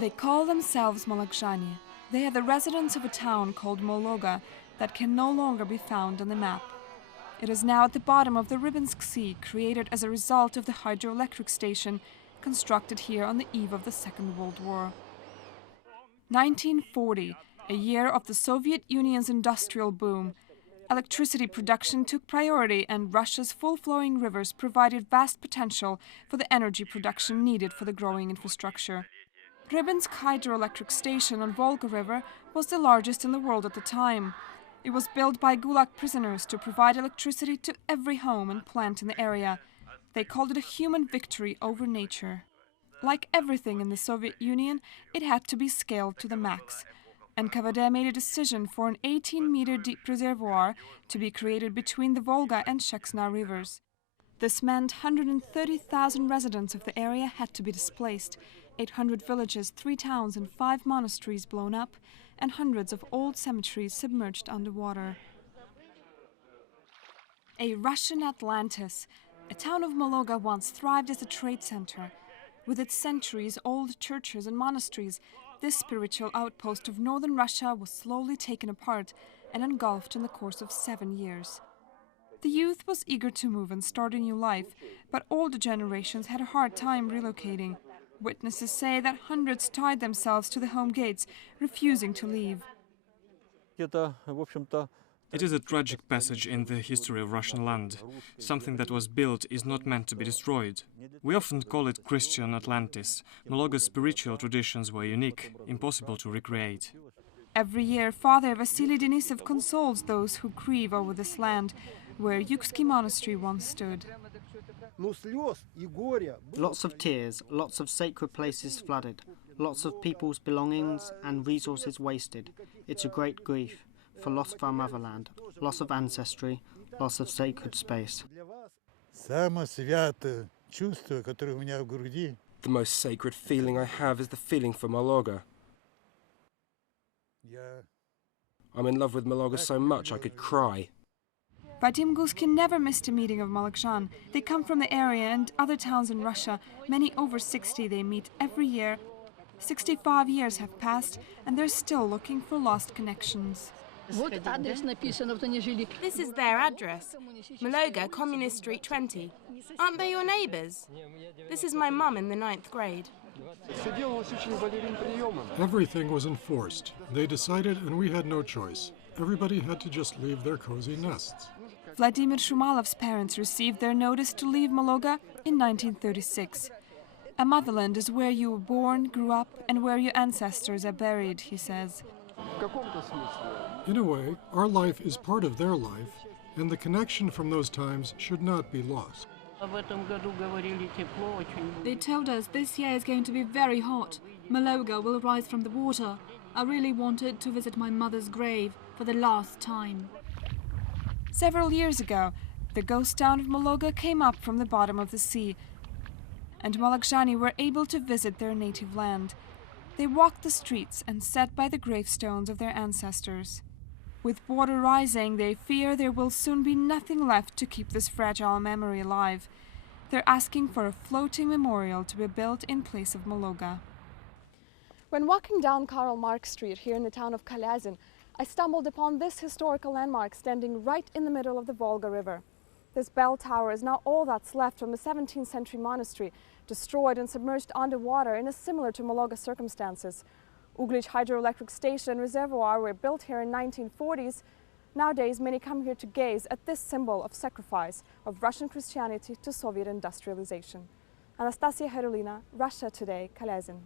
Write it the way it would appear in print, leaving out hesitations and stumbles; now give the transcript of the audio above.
They call themselves Molokzhanie. They are the residents of a town called Molога that can no longer be found on the map. It is now at the bottom of the Rybinsk Sea, created as a result of the hydroelectric station constructed here on the eve of the Second World War. 1940, a year of the Soviet Union's industrial boom. Electricity production took priority, and Russia's full-flowing rivers provided vast potential for the energy production needed for the growing infrastructure. Rybinsk hydroelectric station on Volga River was the largest in the world at the time. It was built by Gulag prisoners to provide electricity to every home and plant in the area. They called it a human victory over nature. Like everything in the Soviet Union, it had to be scaled to the max. NKVD made a decision for an 18-meter deep reservoir to be created between the Volga and Sheksna rivers. This meant 130,000 residents of the area had to be displaced, 800 villages, 3 towns and 5 monasteries blown up, and hundreds of old cemeteries submerged underwater. A Russian Atlantis, a town of Molога once thrived as a trade center. With its centuries-old churches and monasteries, this spiritual outpost of northern Russia was slowly taken apart and engulfed in the course of 7 years. The youth was eager to move and start a new life, but older generations had a hard time relocating. Witnesses say that hundreds tied themselves to the home gates, refusing to leave. It is a tragic passage in the history of Russian land. Something that was built is not meant to be destroyed. We often call it Christian Atlantis. Mologa's spiritual traditions were unique, impossible to recreate. Every year, Father Vasily Denisov consoles those who grieve over this land, where Yuksky Monastery once stood. Lots of tears, lots of sacred places flooded, lots of people's belongings and resources wasted. It's a great grief for loss of our motherland, loss of ancestry, loss of sacred space. The most sacred feeling I have is the feeling for Молога. I'm in love with Молога so much I could cry. Vadim Guskin never missed a meeting of Molokzhan. They come from the area and other towns in Russia, many over 60 they meet every year. 65 years have passed and they're still looking for lost connections. This is their address. Молога, Communist Street 20. Aren't they your neighbours? This is my mum in the 9th grade. Everything was enforced. They decided and we had no choice. Everybody had to just leave their cozy nests. Vladimir Shumalov's parents received their notice to leave Molога in 1936. A motherland is where you were born, grew up, and where your ancestors are buried, he says. In a way, our life is part of their life, and the connection from those times should not be lost. They told us this year is going to be very hot. Молога will rise from the water. I really wanted to visit my mother's grave for the last time. Several years ago, the ghost town of Molога came up from the bottom of the sea, and Molokzhanie were able to visit their native land. They walked the streets and sat by the gravestones of their ancestors. With water rising, they fear there will soon be nothing left to keep this fragile memory alive. They're asking for a floating memorial to be built in place of Molога. When walking down Karl Marx Street here in the town of Kalyazin, I stumbled upon this historical landmark standing right in the middle of the Volga River. This bell tower is now all that's left from a 17th century monastery, destroyed and submerged underwater in a similar to Mologa circumstances. Uglich hydroelectric station and reservoir were built here in 1940s. Nowadays, many come here to gaze at this symbol of sacrifice of Russian Christianity to Soviet industrialization. Anastasia Herulina, Russia Today, Kalyazin.